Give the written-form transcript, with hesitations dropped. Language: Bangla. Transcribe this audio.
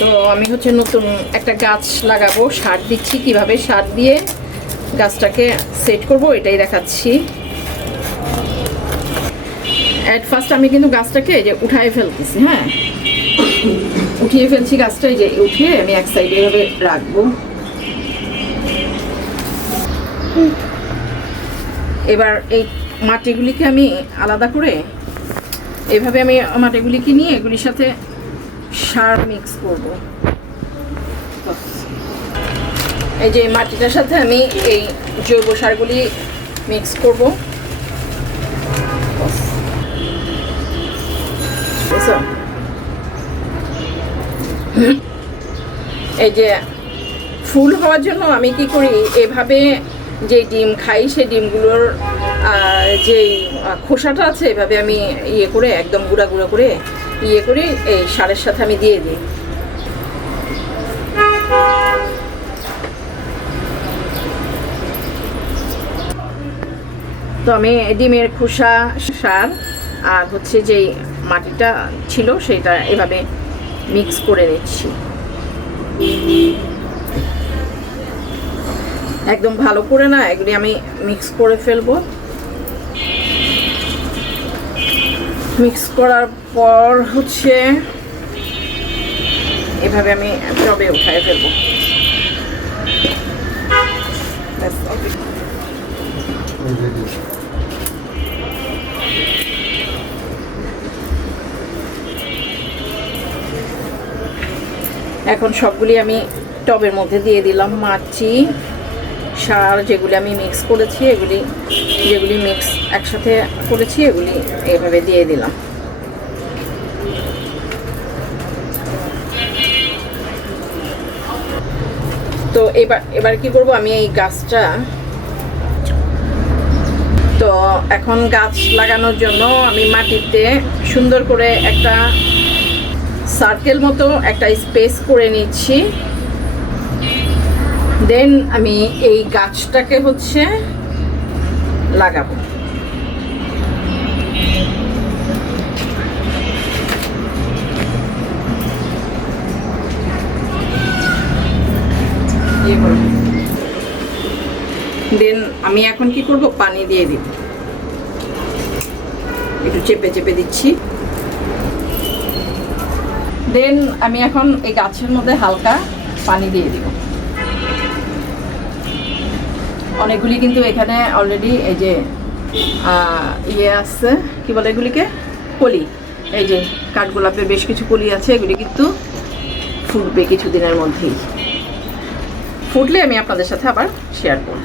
তো আমি হচ্ছে নতুন একটা গাছ লাগাবো, সার দিচ্ছি, কিভাবে সার দিয়ে গাছটাকে সেট করব এটাই দেখাচ্ছি। অ্যাট ফার্স্ট আমি কিন্তু গাছটাকে যে উঠায় ফেলতেছি, হ্যাঁ উঠিয়ে ফেলছি গাছটাই, যে উঠিয়ে আমি এক সাইডে এভাবে রাখবো। এবার এই মাটিগুলিকে আমি আলাদা করে এভাবে আমি মাটিগুলিকে নিয়ে এগুলির সাথে সার মিক্স করব। এই যে মাটিটার সাথে আমি এই জৈব সারগুলি মিক্স করব। এই যে ফুল হওয়ার জন্য আমি কি করি, এভাবে যে ডিম খাই সেই ডিমগুলোর যে খোসাটা আছে এভাবে আমি ইয়ে করে একদম গুঁড়া গুঁড়া করে ইয়ে করে এই সারের সাথে আমি দিয়ে দিই। তো আমি ডিমের খোসা, সার আর হচ্ছে যেই মাটিটা ছিল সেটা এভাবে মিক্স করে নিচ্ছি। একদম ভালো করে না এগুলি আমি মিক্স করে ফেলবো। মিক্স করার পর হচ্ছে এভাবে আমি টবে উঠায় ফেলবো। এখন সবগুলি আমি টবের মধ্যে দিয়ে দিলাম। মাটি, সার যেগুলি আমি মিক্স করেছি, এগুলি যেগুলি মিক্স একসাথে করেছি এগুলি এভাবে দিয়ে দিলাম। তো এবার কি করব, আমি এই গাছটা, তো এখন গাছ লাগানোর জন্য আমি মাটিতে সুন্দর করে একটা সার্কেল মতো একটা স্পেস করে নিচ্ছি। দেন আমি এই গাছটাকে হচ্ছে লাগাবো। দেন আমি এখন কি করব, পানি দিয়ে দিব, একটু চেপে চেপে দিচ্ছি। দেন আমি এখন এই গাছের মধ্যে হালকা পানি দিয়ে দিব। অনেকগুলি কিন্তু এখানে অলরেডি এই যে ইয়ে আছে, কি বলে এগুলিকে, কলি। এই যে কাঠগোলাপের বেশ কিছু কলি আছে, এগুলি কিন্তু ফুটবে কিছুদিনের মধ্যেই। ফুটলে আমি আপনাদের সাথে আবার শেয়ার করব।